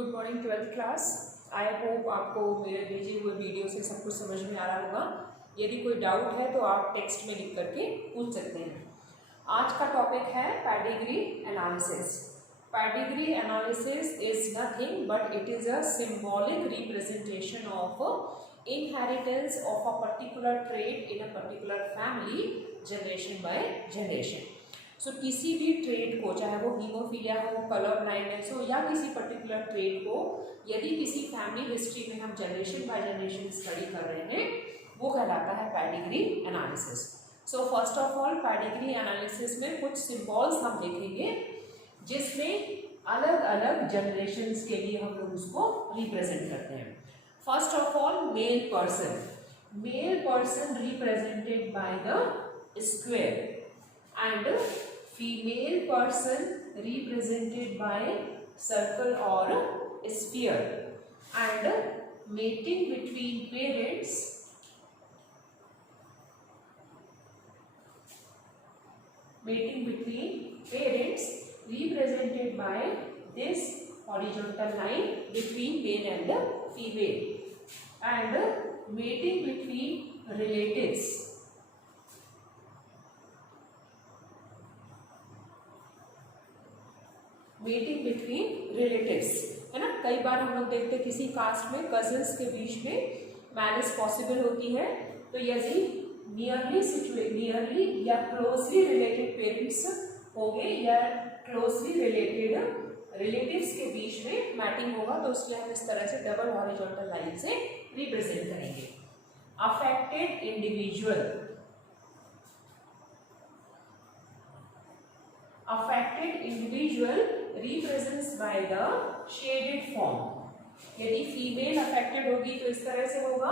Good morning 12th class. I hope आपको मेरे भेजे हुए वीडियो से सब कुछ समझ में आ रहा होगा। यदि कोई डाउट है तो आप टेक्स्ट में लिख करके पूछ सकते हैं। आज का टॉपिक है pedigree analysis. Pedigree analysis is nothing but it is a symbolic representation of inheritance of a particular trait in a particular family generation by generation. So किसी भी ट्रेड को, चाहे वो हीमोफीलिया हो, कलर ब्लाइंडनेस हो या किसी पर्टिकुलर ट्रेड को, यदि किसी फैमिली हिस्ट्री में हम जनरेशन बाय जनरेशन स्टडी कर रहे हैं, वो कहलाता है pedigree analysis. So first of all pedigree analysis में कुछ सिंबल्स हम देखेंगे जिसमें अलग अलग जनरेशन्स के लिए हम लोग उसको रिप्रेजेंट करते हैं। First of all male person represented by the square and female person represented by circle or sphere, and mating between parents represented by this horizontal line between male and female, and mating between relatives है ना। कई बार हम लोग देखते हैं किसी cast में cousins के बीच में मैरिज पॉसिबल होती है, तो यदि नियरली या क्लोजली रिलेटेड पेरेंट्स होंगे या क्लोजली रिलेटेड रिलेटिव्स के बीच में मैटिंग होगा, तो उसके हम इस तरह से डबल हॉरिजॉन्टल लाइन से रिप्रेजेंट करेंगे। Affected individual represents by the shaded form। यदि फीमेल अफेक्टेड होगी तो इस तरह से होगा,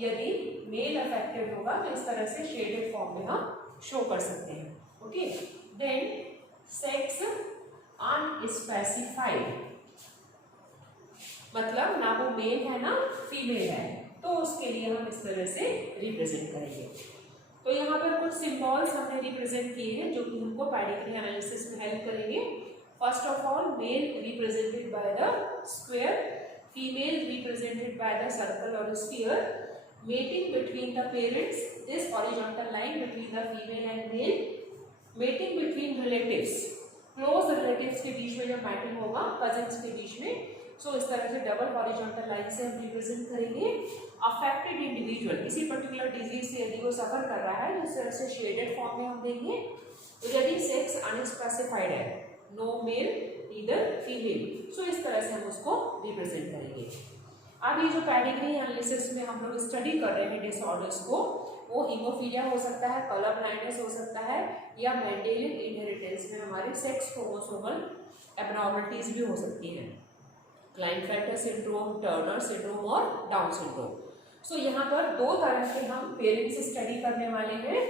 यदि मेल अफेक्टेड होगा तो इस तरह से शेडेड फॉर्म में हम शो कर सकते हैं। ओके, देन सेक्स अनस्पेसिफाइड, मतलब ना वो मेल है ना फीमेल है, तो उसके लिए हम इस तरह से रिप्रेजेंट करेंगे। तो यहाँ पर कुछ सिंबल्स हमने रिप्रेजेंट किए हैं जो कि हमको पेडिग्री एनालिसिस में हेल्प करेंगे। First of all, male represented by the square, female represented by the circle or sphere, mating between the parents, this horizontal line between the female and male, mating between relatives, close relatives के बीच में जब matting होगा cousins के बीच में, सो इस तरह से double horizontal line से हम रिप्रेजेंट करेंगे। अफेक्टेड इंडिविजुअल, किसी पर्टिकुलर डिजीज से यदि वो सफर कर रहा है, इस तरह से शेडेड फॉर्म में हम देंगे। तो यदि सेक्स अनस्पेसिफाइड है, नो मेल नीदर फीमेल, सो इस तरह से हम उसको रिप्रेजेंट करेंगे। अब ये जो पेडिग्री एनालिसिस में हम लोग स्टडी कर रहे हैं डिसऑर्डर्स को, वो हीमोफीलिया हो सकता है, कलर ब्लाइंडनेस हो सकता है, या मेंडेलियन इनहेरिटेंस में हमारे सेक्स क्रोमोसोमल एबनॉर्मलिटीज भी हो सकती हैं, क्लाइनफेल्टर सिंड्रोम, टर्नर सिंड्रोम और डाउन सिंड्रोम। सो यहाँ पर दो तरह के हम पेरेंट्स स्टडी करने वाले हैं।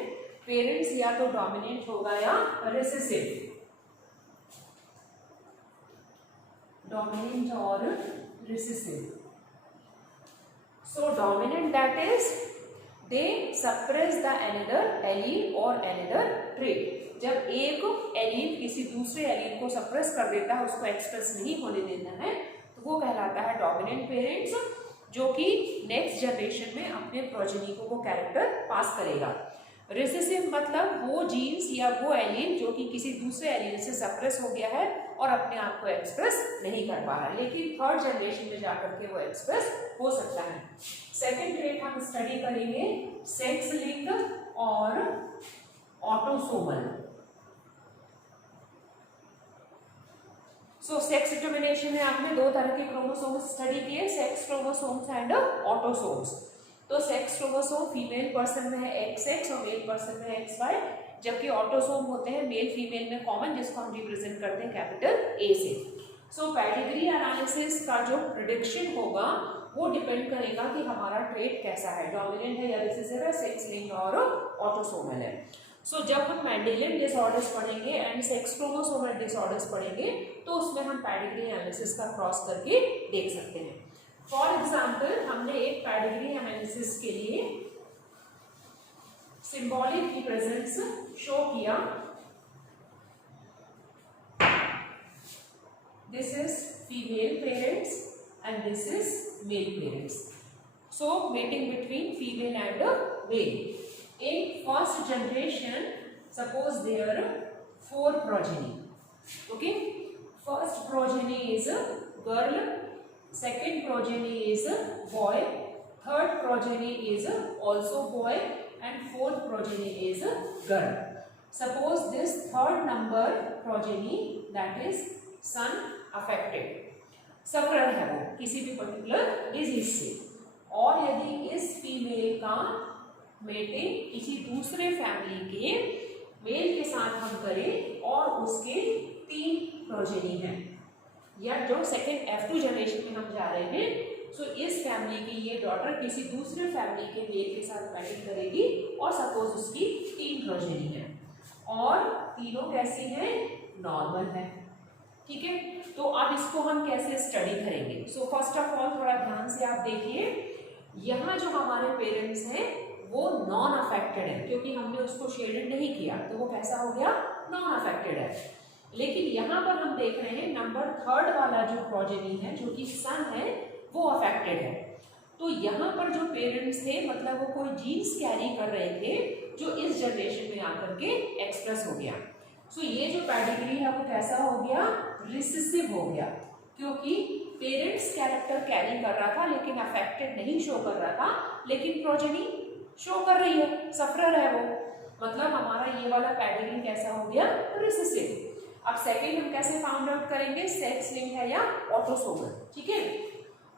पेरेंट्स या तो डोमिनेंट होगा या recessive, dominant or recessive. So dominant, that is they suppress the another allele or another trait। जब एक एलील किसी दूसरे एलील को सप्रेस कर देता है, उसको एक्सप्रेस नहीं होने देता है, तो वो कहलाता है डोमिनेंट पेरेंट्स, जो कि नेक्स्ट जनरेशन में अपने प्रोजेनी को वो कैरेक्टर पास करेगा। रिसेसिव मतलब वो जीन्स या वो एलील जो कि किसी दूसरे एलील से सप्रेस हो गया है और अपने आप को एक्सप्रेस नहीं कर पा रहा है, लेकिन थर्ड जनरेशन में जाकर के वो एक्सप्रेस हो सकता है। सेकेंड ट्रेट हम स्टडी करेंगे सेक्स लिंक और ऑटोसोमल। सो सेक्स डिटर्मिनेशन में आपने दो तरह के क्रोमोसोम्स स्टडी किए, सेक्स क्रोमोसोम्स एंड ऑटोसोम्स। तो सेक्स क्रोमोसोम फीमेल पर्सन में है XX और मेल पर्सन में है XY, जबकि ऑटोसोम होते हैं मेल फीमेल में कॉमन, जिसको हम रिप्रेजेंट करते हैं कैपिटल A से। सो पेडिग्री एनालिसिस का जो प्रेडिक्शन होगा वो डिपेंड करेगा कि हमारा ट्रेट कैसा है, डोमिनेंट है या रिसेसिव है, सेक्स लिंक्ड और ऑटोसोमल है। सो जब हम मेंडेलियन डिसऑर्डर्स पढ़ेंगे एंड सेक्स क्रोमोसोमल डिसऑर्डर्स पढ़ेंगे, तो उसमें हम पेडिग्री एनालिसिस का क्रॉस करके देख सकते हैं। फॉर एग्जाम्पल, हमने एक पेडिग्री एनालिसिस के लिए सिंबॉलिक रिप्रेजेंट्स शो किया। This is female parents and this is male parents. So mating between female and male. In first generation, suppose there are 4 progeny. Okay, first progeny is a girl, second progeny is a boy, third progeny is also boy, and fourth progeny is a girl. Suppose this third number progeny, that is son, affected, sufferer है वो किसी भी particular disease से, और यदि इस female का mating किसी दूसरे फैमिली के मेल के साथ हम करें और उसके 3 प्रोजेनी हैं, या जो सेकेंड F2 जनरेशन में हम जा रहे हैं, सो इस फैमिली की ये डॉटर किसी दूसरे फैमिली के मेल के साथ मैटिंग करेगी और सपोज उसकी 3 प्रोजेनी है और तीनों कैसी हैं, नॉर्मल है। ठीक है, तो अब इसको हम कैसे स्टडी करेंगे? सो फर्स्ट ऑफ ऑल थोड़ा ध्यान से आप देखिए, यहाँ जो हमारे पेरेंट्स हैं वो नॉन अफेक्टेड है, क्योंकि हमने उसको शेडेड नहीं किया तो वो कैसा हो गया, नॉन अफेक्टेड है। लेकिन यहाँ पर हम देख रहे हैं नंबर 3 वाला जो प्रोजेनी है जो कि सन है वो अफेक्टेड है। तो यहाँ पर जो पेरेंट्स थे मतलब वो कोई जीन्स कैरी कर रहे थे जो इस जनरेशन में आकर के एक्सप्रेस हो गया। सो ये जो पेडिग्री है वो कैसा हो गया, रिसेसिव हो गया, क्योंकि पेरेंट्स कैरेक्टर कैरी कर रहा था लेकिन अफेक्टेड नहीं शो कर रहा था, लेकिन प्रोजेनी शो कर रही है, सफरर है वो, मतलब हमारा ये वाला पेडिग्री कैसा हो गया, रिसेसिव। अब सेकेंड हम कैसे फाउंड आउट करेंगे, सेक्स लिंक है या ऑटोसोमल। ठीक है,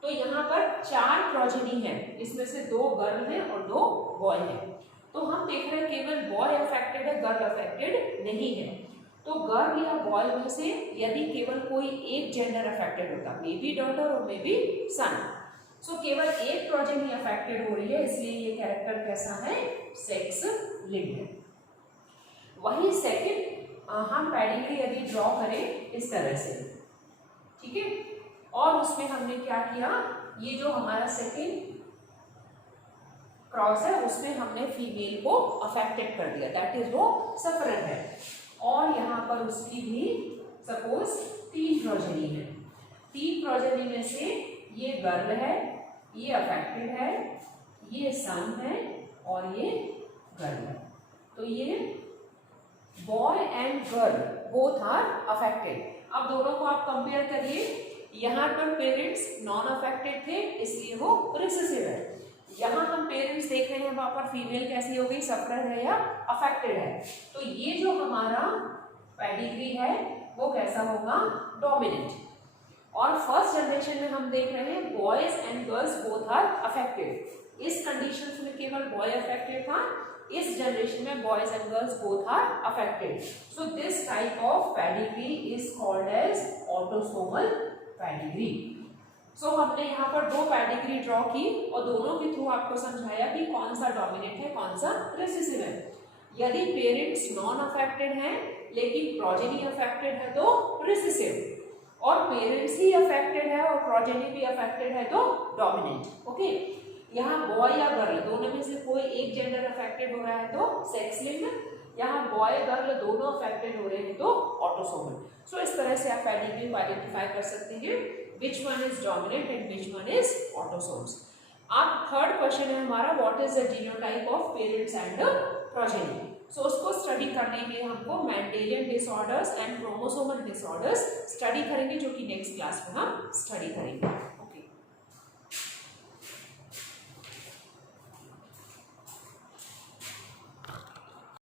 तो यहाँ पर 4 प्रोजेनी है, इसमें से 2 गर्ल है और 2 बॉय है। तो हम देख रहे हैं केवल बॉय अफेक्टेड है, गर्ल अफेक्टेड नहीं है। तो गर्ल या बॉय में से यदि केवल कोई एक जेंडर अफेक्टेड होता, मे बी डॉटर और मे बी सन, सो केवल एक प्रोजेनी अफेक्टेड हो रही है, इसलिए ये कैरेक्टर कैसा है, सेक्स लिंक्ड है। वही सेकंड हम पेडिग्री यदि ड्रॉ करें इस तरह से, ठीक है, और उसमें हमने क्या किया, ये जो हमारा सेकंड क्रॉस है उसमें हमने फीमेल को अफेक्टेड कर दिया, दैट इज वो सफरर है, और यहाँ पर उसकी भी सपोज 3 प्रोजेनी है। 3 प्रोजेनी में से ये गर्ल है, ये अफेक्टेड है, ये सन है और ये गर्ल है। तो ये boy and girl both are affected. अब दोनों को आप कंपेयर करिए, यहाँ पर पेरेंट्स नॉन अफेक्टेड थे इसलिए वो रिसेसिव है, यहाँ हम पेरेंट्स देख रहे हैं वहां पर फीमेल कैसी हो गई, सफरर है या अफेक्टेड है। तो ये जो हमारा पेडिग्री है वो कैसा होगा, डोमिनेंट। और फर्स्ट जनरेशन में हम देख रहे हैं boys and girls both are affected, इस कंडीशन में केवल बॉय अफेक्टेड था, इस जनरेशन में boys and girls both are affected. So this type of pedigree is called as autosomal pedigree. So हमने यहाँ पर 2 पेडिग्री ड्रॉ की और दोनों के थ्रू आपको समझाया कि कौन सा डोमिनेंट है कौन सा रिसेसिव है। यदि पेरेंट्स नॉन अफेक्टेड हैं लेकिन प्रोजेनी अफेक्टेड है तो रिसेसिव, और पेरेंट्स ही अफेक्टेड है और प्रोजेनी भी अफेक्टेड है तो डोमिनेंट। ओके, यहाँ बॉय या गर्ल दोनों में से कोई एक जेंडर अफेक्टेड हो रहा है तो सेक्स लिंक्ड, यहाँ बॉय गर्ल दोनों अफेक्टेड हो रहे हैं तो ऑटोसोमल। सो इस तरह से आप पेडिग्री को आइडेंटिफाई कर सकते हैं, which one is dominant and which one is autosomes। अब थर्ड क्वेश्चन है हमारा, what is the genotype of parents and progeny. So उसको स्टडी करने के लिए हमको Mendelian disorders and chromosomal disorders study करेंगे, जो कि नेक्स्ट क्लास में हम स्टडी करेंगे।